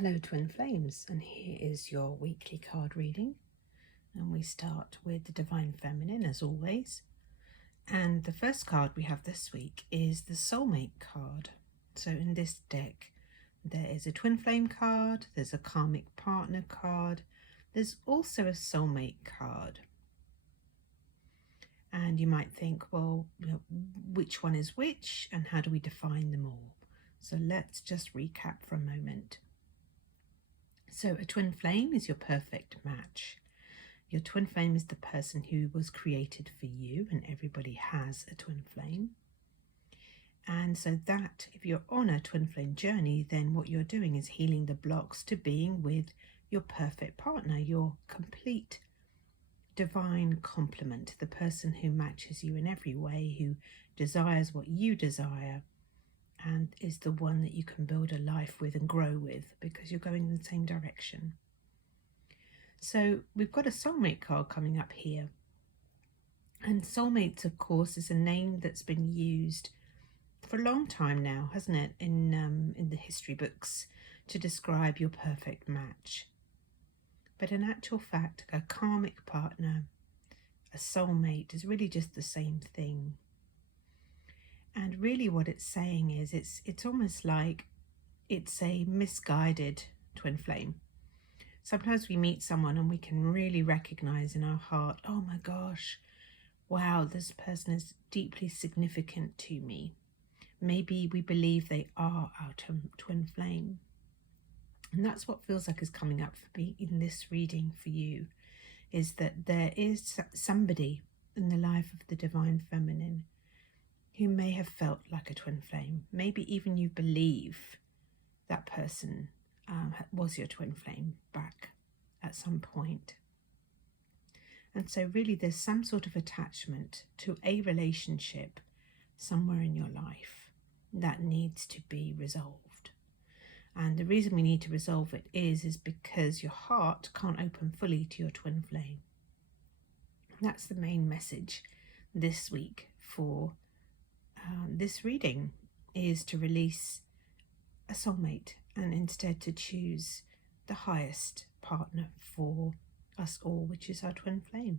Hello Twin Flames, and here is your weekly card reading, and we start with the Divine Feminine as always. And the first card we have this week is the Soulmate card. So in this deck there is a Twin Flame card, there's a Karmic Partner card, there's also a Soulmate card. And you might think, well, which one is which and how do we define them all? So let's just recap for a moment. So a twin flame is your perfect match. Your twin flame is the person who was created for you, and everybody has a twin flame. And so that if you're on a twin flame journey, then what you're doing is healing the blocks to being with your perfect partner, your complete divine complement, the person who matches you in every way, who desires what you desire, and is the one that you can build a life with and grow with because you're going in the same direction. So we've got a soulmate card coming up here. And soulmates, of course, is a name that's been used for a long time now, hasn't it, in the history books to describe your perfect match. But in actual fact, a karmic partner, a soulmate, is really just the same thing. And really what it's saying is it's almost like it's a misguided twin flame. Sometimes we meet someone and we can really recognize in our heart, oh my gosh, wow, this person is deeply significant to me. Maybe we believe they are our twin flame. And that's what feels like is coming up for me in this reading for you, is that there is somebody in the life of the Divine Feminine who may have felt like a twin flame. Maybe even you believe that person was your twin flame back at some point. And so really there's some sort of attachment to a relationship somewhere in your life that needs to be resolved. And the reason we need to resolve it is because your heart can't open fully to your twin flame. That's the main message this week for this reading, is to release a soulmate and instead to choose the highest partner for us all, which is our twin flame.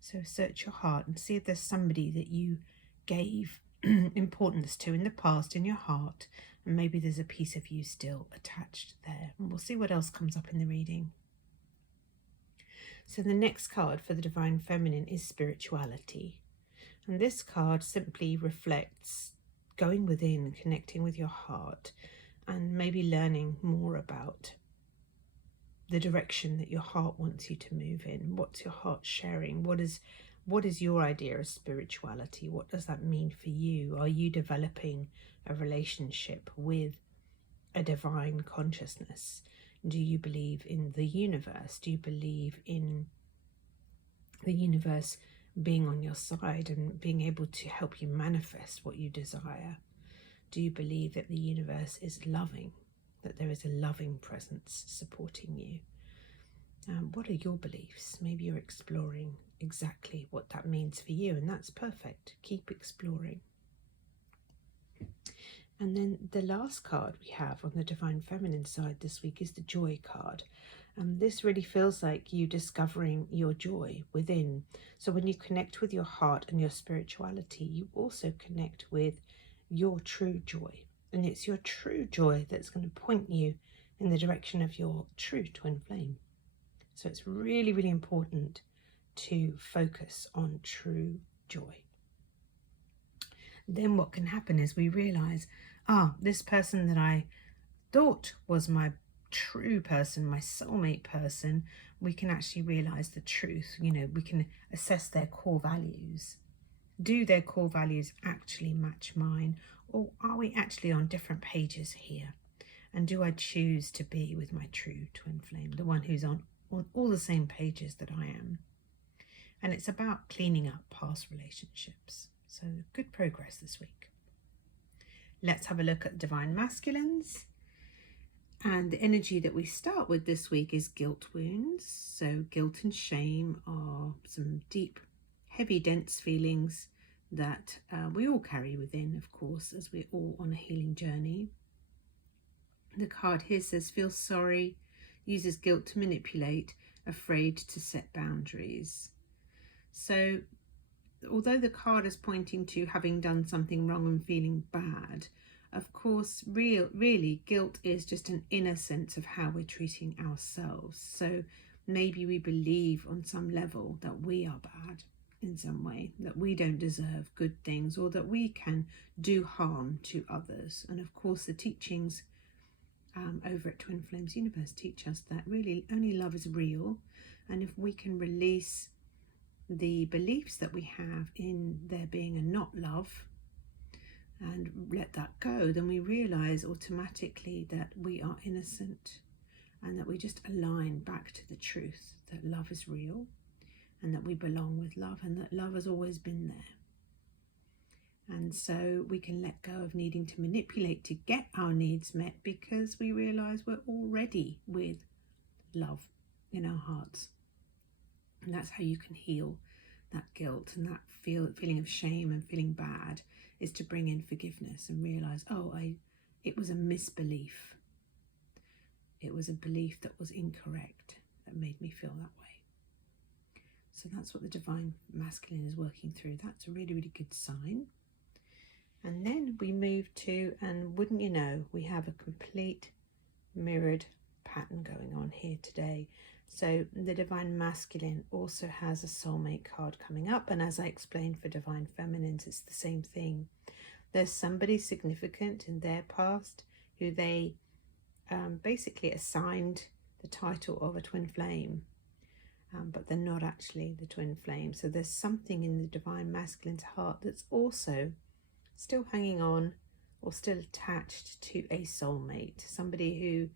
So search your heart and see if there's somebody that you gave importance to in the past in your heart, and maybe there's a piece of you still attached there. And we'll see what else comes up in the reading. So the next card for the Divine Feminine is Spirituality. And this card simply reflects going within, connecting with your heart, and maybe learning more about the direction that your heart wants you to move in. What's your heart sharing? What is your idea of spirituality? What does that mean for you? Are you developing a relationship with a divine consciousness? Do you believe in the universe? Do you believe in the universe being on your side and being able to help you manifest what you desire? Do you believe that the universe is loving, that there is a loving presence supporting you? What are your beliefs? Maybe you're exploring exactly what that means for you, and that's perfect. Keep exploring. And then the last card we have on the Divine Feminine side this week is the Joy card. This really feels like you discovering your joy within. So when you connect with your heart and your spirituality, you also connect with your true joy. And it's your true joy that's going to point you in the direction of your true twin flame. So it's really, really important to focus on true joy. Then what can happen is we realize, this person that I thought was my true person, my soulmate person, we can actually realize the truth. We can assess their core values. Do their core values actually match mine, or are we actually on different pages here? And do I choose to be with my true twin flame, the one who's on all the same pages that I am? And it's about cleaning up past relationships. So good progress this week. Let's have a look at Divine Masculines. And the energy that we start with this week is guilt wounds. So guilt and shame are some deep, heavy, dense feelings that we all carry within, of course, as we're all on a healing journey. The card here says, feel sorry, uses guilt to manipulate, afraid to set boundaries. So although the card is pointing to having done something wrong and feeling bad, of course, really, guilt is just an inner sense of how we're treating ourselves. So maybe we believe on some level that we are bad in some way, that we don't deserve good things, or that we can do harm to others. And of course, the teachings over at Twin Flames Universe teach us that really only love is real. And if we can release the beliefs that we have in there being a not love and let that go, then we realize automatically that we are innocent and that we just align back to the truth that love is real and that we belong with love and that love has always been there. And so we can let go of needing to manipulate to get our needs met, because we realize we're already with love in our hearts. And that's how you can heal that guilt and that feeling of shame and feeling bad, is to bring in forgiveness and realize, it was a misbelief. It was a belief that was incorrect that made me feel that way. So that's what the Divine Masculine is working through. That's a really, really good sign. And then we move to, and wouldn't you know, we have a complete mirrored pattern going on here today. So the Divine Masculine also has a Soulmate card coming up, and as I explained for Divine Feminines, it's the same thing. There's somebody significant in their past who they basically assigned the title of a twin flame, but they're not actually the twin flame. So there's something in the Divine Masculine's heart that's also still hanging on or still attached to a soulmate, somebody who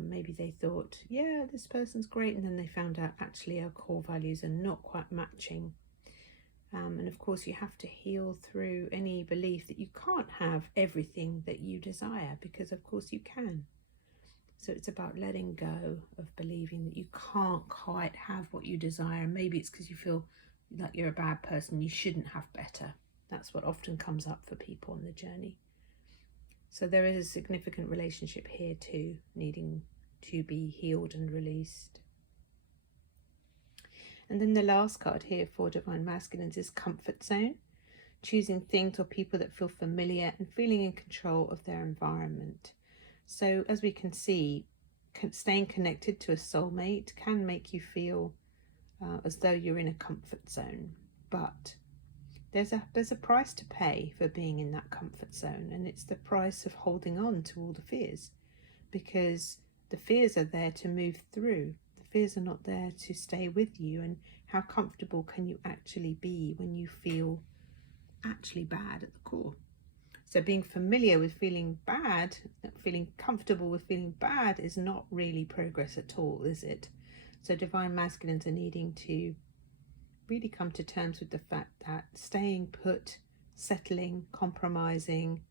maybe they thought, yeah, this person's great, and then they found out actually our core values are not quite matching. And of course, you have to heal through any belief that you can't have everything that you desire, because of course you can. So it's about letting go of believing that you can't quite have what you desire. Maybe it's because you feel like you're a bad person, you shouldn't have better. That's what often comes up for people on the journey. So there is a significant relationship here too, needing to be healed and released. And then the last card here for Divine Masculines is Comfort Zone, choosing things or people that feel familiar and feeling in control of their environment. So as we can see, staying connected to a soulmate can make you feel as though you're in a comfort zone, but there's a price to pay for being in that comfort zone, and it's the price of holding on to all the fears, because the fears are there to move through. The fears are not there to stay with you. And how comfortable can you actually be when you feel actually bad at the core? So being familiar with feeling bad, feeling comfortable with feeling bad, is not really progress at all, is it? So Divine Masculines are needing to really come to terms with the fact that staying put, settling, compromising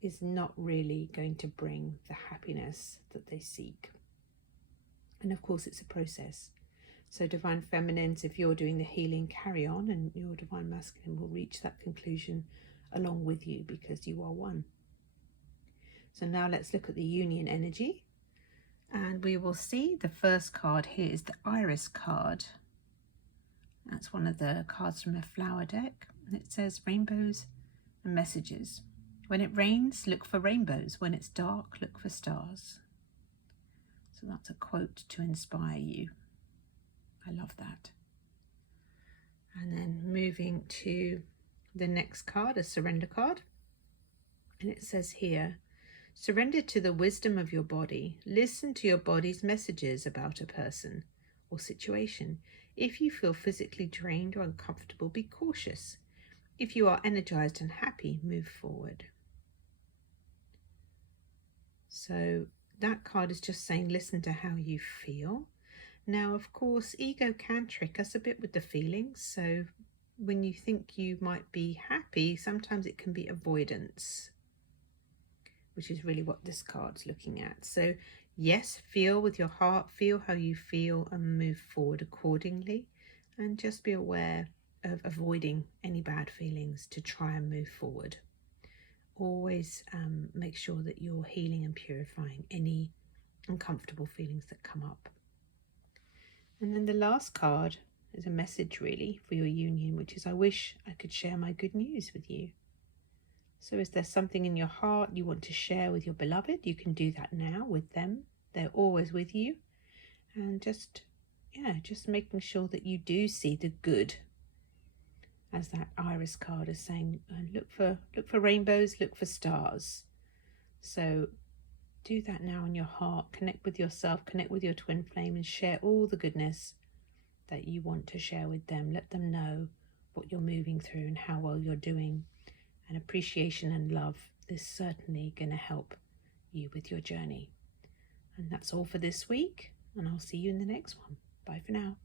is not really going to bring the happiness that they seek. And of course, it's a process. So Divine Feminines, if you're doing the healing, carry on, and your Divine Masculine will reach that conclusion along with you, because you are one. So now let's look at the union energy, and we will see the first card here is the Iris card. That's one of the cards from a flower deck. It says rainbows and messages. When it rains, look for rainbows. When it's dark, look for stars. So that's a quote to inspire you. I love that. And then moving to the next card, a surrender card. And it says here, surrender to the wisdom of your body. Listen to your body's messages about a person or situation. If you feel physically drained or uncomfortable, be cautious. If you are energized and happy, move forward. So that card is just saying, listen to how you feel. Now, of course, ego can trick us a bit with the feelings. So when you think you might be happy, sometimes it can be avoidance, which is really what this card's looking at. So yes, feel with your heart, feel how you feel, and move forward accordingly. And just be aware of avoiding any bad feelings to try and move forward. always make sure that you're healing and purifying any uncomfortable feelings that come up. And then the last card is a message really for your union, which is, I wish I could share my good news with you. So is there something in your heart you want to share with your beloved? You can do that now with them. They're always with you. And just making sure that you do see the good. As that Iris card is saying, look for rainbows, look for stars. So do that now in your heart. Connect with yourself, connect with your twin flame, and share all the goodness that you want to share with them. Let them know what you're moving through and how well you're doing. And appreciation and love is certainly going to help you with your journey. And that's all for this week, and I'll see you in the next one. Bye for now.